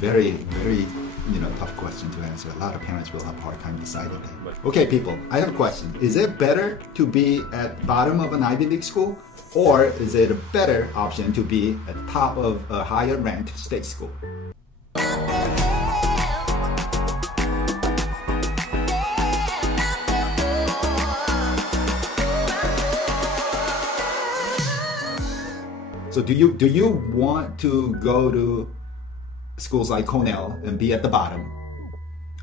very, very, tough question to answer. A lot of parents will have a hard time deciding that. Okay, people, I have a question. Is it better to be at bottom of an Ivy League school, or is it a better option to be at the top of a higher ranked state school? So do you want to go to schools like Cornell and be at the bottom?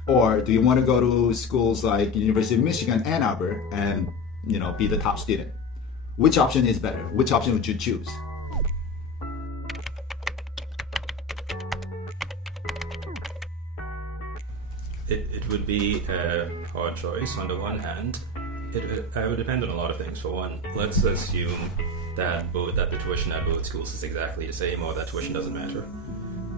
Or do you want to go to schools like University of Michigan, Ann Arbor, and be the top student? Which option is better? Which option would you choose? It would be a hard choice. On the one hand, it would depend on a lot of things. For one, let's assume that the tuition at both schools is exactly the same, or that tuition doesn't matter.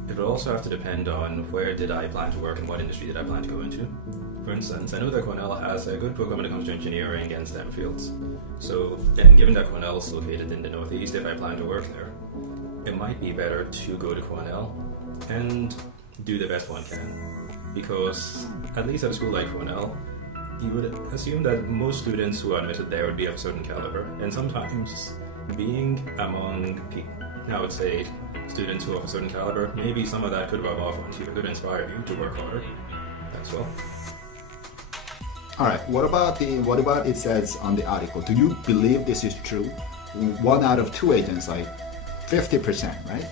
It would also have to depend on where did I plan to work and what industry did I plan to go into. For instance, I know that Cornell has a good program when it comes to engineering and STEM fields. So, and given that Cornell is located in the Northeast, if I plan to work there, it might be better to go to Cornell and do the best one can. Because, at least at a school like Cornell, you would assume that most students who are admitted there would be of a certain caliber, and sometimes being among, I would say, students who are of a certain caliber, maybe some of that could rub off on you, could inspire you to work harder as well. All right, what about it says on the article? Do you believe this is true? 1 out of 2 agents, like 50%, right,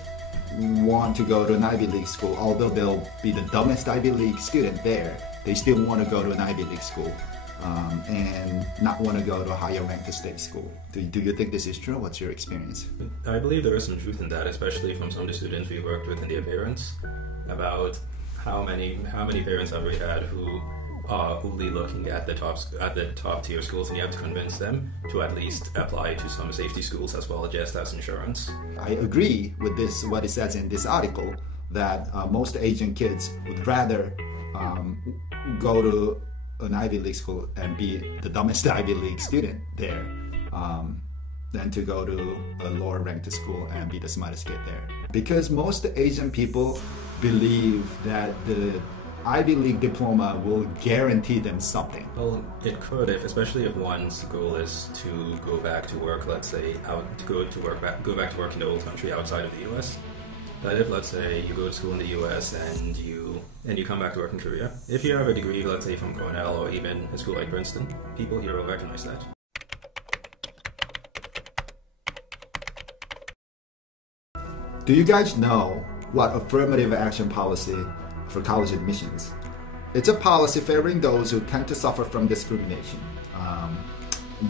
want to go to an Ivy League school, although they'll be the dumbest Ivy League student there, they still want to go to an Ivy League school. And not want to go to a higher ranked state school. Do you think this is true? What's your experience? I believe there is some truth in that, especially from some of the students we worked with and their parents, about how many parents have we had who are only looking at the top tier schools, and you have to convince them to at least apply to some safety schools as well, just as insurance. I agree with this, what it says in this article, that most Asian kids would rather go to an Ivy League school and be the dumbest Ivy League student there than to go to a lower ranked school and be the smartest kid there. Because most Asian people believe that the Ivy League diploma will guarantee them something. Well, it could, especially if one's goal is to go back to work, let's say, go back to work in the old country outside of the US. That if, let's say, you go to school in the US and you come back to work in Korea, if you have a degree, let's say, from Cornell or even a school like Princeton, people here will recognize that. Do you guys know what affirmative action policy for college admissions? It's a policy favoring those who tend to suffer from discrimination.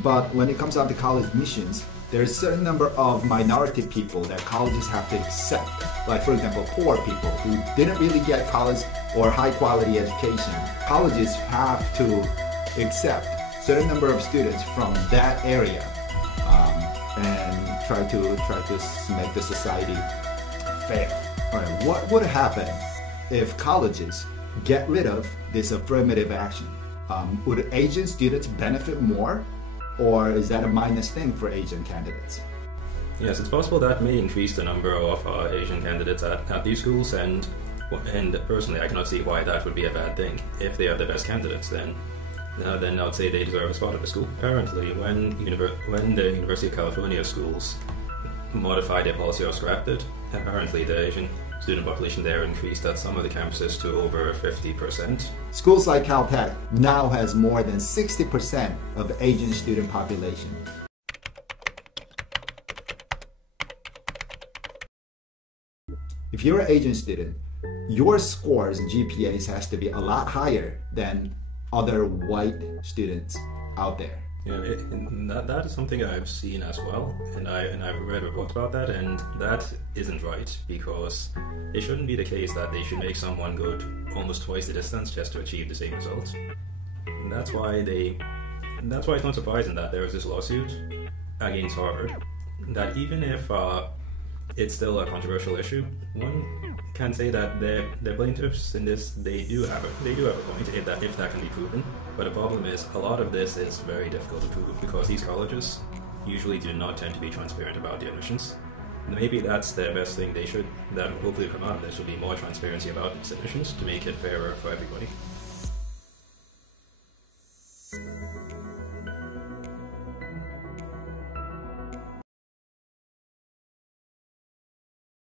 But when it comes down to college admissions, there's a certain number of minority people that colleges have to accept. Like, for example, poor people who didn't really get college or high quality education. Colleges have to accept a certain number of students from that area and try to make the society fair. All right, what would happen if colleges get rid of this affirmative action? Would Asian students benefit more? Or is that a minus thing for Asian candidates? Yes, it's possible that may increase the number of Asian candidates at these schools, and personally I cannot see why that would be a bad thing. If they are the best candidates, then I would say they deserve a spot at the school. Apparently, when the University of California schools modified their policy or scrapped it, apparently the Asian student population there increased at some of the campuses to over 50%. Schools like Caltech now has more than 60% of the Asian student population. If you're an Asian student, your scores and GPAs has to be a lot higher than other white students out there. Yeah, that is something I've seen as well, and I've read reports about that, and that isn't right, because it shouldn't be the case that they should make someone go to almost twice the distance just to achieve the same results. And that's why it's not surprising that there is this lawsuit against Harvard, that even if it's still a controversial issue, one can say that the plaintiffs in this, they do have a point if that can be proven. But the problem is, a lot of this is very difficult to prove, because these colleges usually do not tend to be transparent about the admissions. maybe that's the best thing that will hopefully come out of this will be more transparency about submissions to make it fairer for everybody.